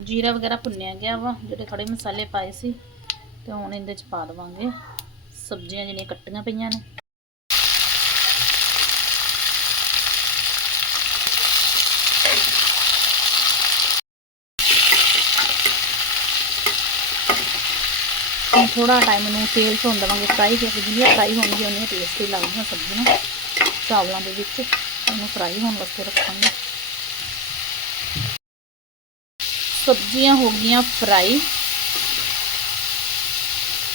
ਜੀਰਾ ਵਗੈਰਾ ਭੁੰਨਿਆ ਗਿਆ ਵਾ, ਜਿਹੜੇ ਖੜੇ ਮਸਾਲੇ ਪਾਏ ਸੀ, ਤੇ ਹੁਣ ਇਹਦੇ ਚ ਪਾ ਦੇਵਾਂਗੇ। ਸਬਜ਼ੀਆਂ ਜਿਹੜੀਆਂ ਕੱਟੀਆਂ ਪਈਆਂ ਨੇ। ਹੁਣ ਥੋੜਾ ਟਾਈਮ ਨੂੰ ਤੇਲ ਤੋਂ ਦੇਵਾਂਗੇ ਫਰਾਈ ਕਰਕੇ ਜਿੰਨੀਆਂ ਫਰਾਈ ਹੋਣਗੀਆਂ ਉਨੀਆਂ ਟੇਸਟੀ ਲੱਗਦੀਆਂ ਸਬਜ਼ੀਆਂ ਚਾਵਲਾਂ ਦੇ ਵਿੱਚ ਇਹਨੂੰ ਫਰਾਈ ਹੋਣ ਵਾਸਤੇ ਰੱਖਾਂਗੇ। ਸਬਜ਼ੀਆਂ ਹੋ ਗਈਆਂ ਫਰਾਈ।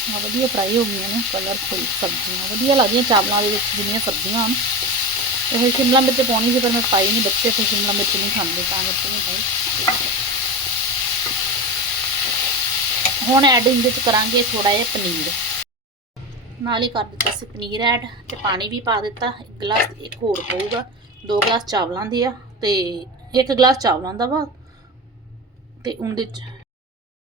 ਆ ਵਧੀਆ ਫਰਾਈ ਹੋ ਗਈਆਂ ਨੇ ਕਲਰਫੁਲ ਸਬਜ਼ੀਆਂ। ਵਧੀਆ ਲੱਗਦੀਆਂ ਚਾਵਲਾਂ ਦੇ ਵਿੱਚ ਜਿੰਨੀਆਂ ਸਬਜ਼ੀਆਂ ਹਨ। ਇਹ ਸ਼ਿਮਲਾ ਮਿਰਚ ਪਾਉਣੀ ਸੀ, ਪਰ ਮੈਂ ਪਾਈ ਨਹੀਂ ਬੱਚੇ, ਫਿਰ ਸ਼ਿਮਲਾ ਮਿਰਚ ਨਹੀਂ ਖਾਂਦੇ, ਤਾਂ ਕਰਕੇ ਨਹੀਂ ਪਾਈ। ਹੁਣ ਐਡ ਇਹਦੇ ਵਿੱਚ ਕਰਾਂਗੇ ਥੋੜਾ ਜਿਹਾ ਪਨੀਰ। ਨਾਲ ਹੀ ਕਰ ਦਿੱਤਾ ਸੀ ਪਨੀਰ ਐਡ ਤੇ ਪਾਣੀ ਵੀ ਪਾ ਦਿੱਤਾ। ਇੱਕ ਗਲਾਸ, ਇੱਕ ਹੋਰ ਪਊਗਾ। ਦੋ ਗਲਾਸ ਚਾਵਲਾਂ ਦੇ ਆ, ਤੇ ਇੱਕ ਗਲਾਸ ਚਾਵਲਾਂ ਦਾ ਵਾ। ਤੇ ਉਹਦੇ ਚ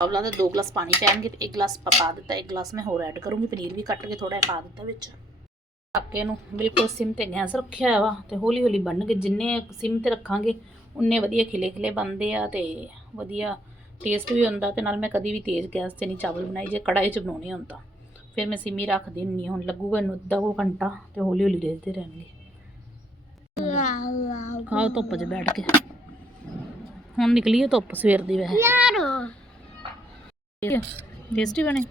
ਚਾਵਲਾਂ ਦੇ ਦੋ ਗਲਾਸ ਪਾਣੀ ਪੈਣਗੇ ਤੇ ਇੱਕ ਗਲਾਸ ਪਾ ਦਿੱਤਾ ਇੱਕ ਗਲਾਸ ਮੈਂ ਹੋਰ ਐਡ ਕਰੂੰਗੀ ਪਨੀਰ ਵੀ ਕੱਟ ਕੇ ਥੋੜਾ ਜਿਹਾ ਪਾ ਦਿੱਤਾ ਵਿੱਚ। ਟਾਕੇ ਨੂੰ ਬਿਲਕੁਲ ਸਿਮ ਤੇ ਗੈਸ ਰੱਖਿਆ ਵਾ ਤੇ ਹੌਲੀ ਹੌਲੀ ਬਣਨਗੇ ਜਿੰਨੇ ਸਿਮ ਤੇ ਰੱਖਾਂਗੇ ਉਨੇ ਵਧੀਆ ਖਿਲੇ ਖਿਲੇ ਬਣਦੇ ਆ ਤੇ ਵਧੀਆ ਟੇਸਟ ਵੀ ਹੁੰਦਾ ਤੇ ਨਾਲ ਮੈਂ ਕਦੀ ਵੀ ਤੇਜ਼ ਗੈਸ ਤੇ ਨਹੀਂ ਚਾਵਲ ਬਣਾਈ ਜੇ ਕੜਾਈ 'ਚ ਬਣਾਉਣੇ ਹੁੰਦਾ। ਫਿਰ ਮੈਂ ਸਿਮੀ ਰੱਖ ਦਿੰਨੀ। ਹੁਣ ਲੱਗੂਗਾ ਇਹਨੂੰ ਅੱਧਾ ਕੁ ਘੰਟਾ ਤੇ ਹੌਲੀ ਹੌਲੀ ਦੇਖਦੇ ਰਹਿਣਗੇ ਖਾਓ ਧੁੱਪ 'ਚ ਬੈਠ ਕੇ। ਹੁਣ ਨਿਕਲੀ ਹੈ ਧੁੱਪ ਸਵੇਰ ਦੀ ਵੈਸੇ। ਟੇਸਟੀ ਬਣੇ।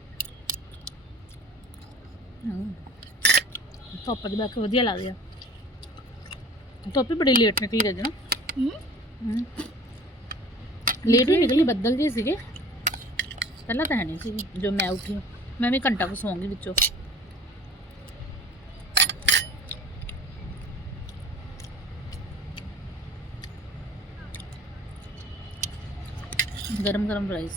ਧੁੱਪ 'ਚ ਬੈਠ ਕੇ ਵਧੀਆ ਲੱਗਦੀ ਆ। ਧੁੱਪ ਵੀ ਬੜੀ ਲੇਟ ਨਿਕਲੀ ਅੱਜ ਨਾ। ਲੇਟ ਹੀ ਨਿਕਲੀ ਬੱਦਲ ਜੀ ਸੀਗੇ। ਪਹਿਲਾਂ ਤਾਂ ਹੈ ਨਹੀਂ ਸੀ ਜੋ ਮੈਂ ਉੱਠੀ। ਮੈਂ ਵੀ ਘੰਟਾ ਕੁ ਸੌਂਗੀ ਵਿੱਚੋਂ। ਗਰਮ ਗਰਮ ਰਾਈਸ